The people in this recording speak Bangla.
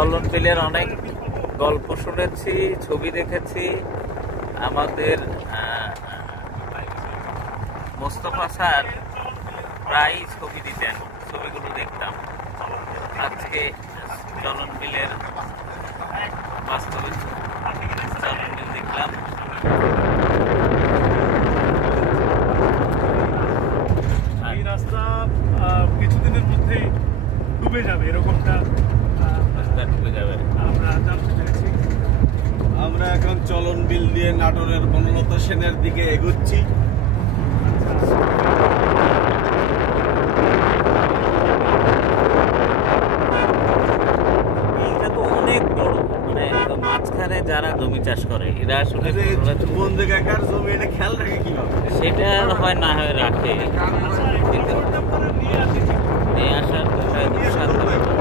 চলন বিলের অনেক গল্প শুনেছি, ছবি দেখেছি। আমাদের মোস্তফা স্যার প্রায় ছবি দিতেন, ছবিগুলো দেখতাম। আজকে চলন বিলের বাস্তবে চলন বিল দেখলাম। এই রাস্তা কিছুদিনের মধ্যেই ডুবে যাবে, এরকমটা রাস্তা ডুবে যাবে আমরা জানতে পেরেছি। আমরা এখন চলন বিল দিয়ে নাটোরের বনলতা সেনের দিকে এগোচ্ছি। এটা তো অনেক বড়, মানে মাঝখানে যারা জমি চাষ করে এরা আসলে কোন জায়গাকার জমি এটা খেয়াল রাখে কিভাবে? সেটা হয় না হয় রাখে, কিন্তু নিয়ে আসার দুঃসাধ্য ব্যাপার।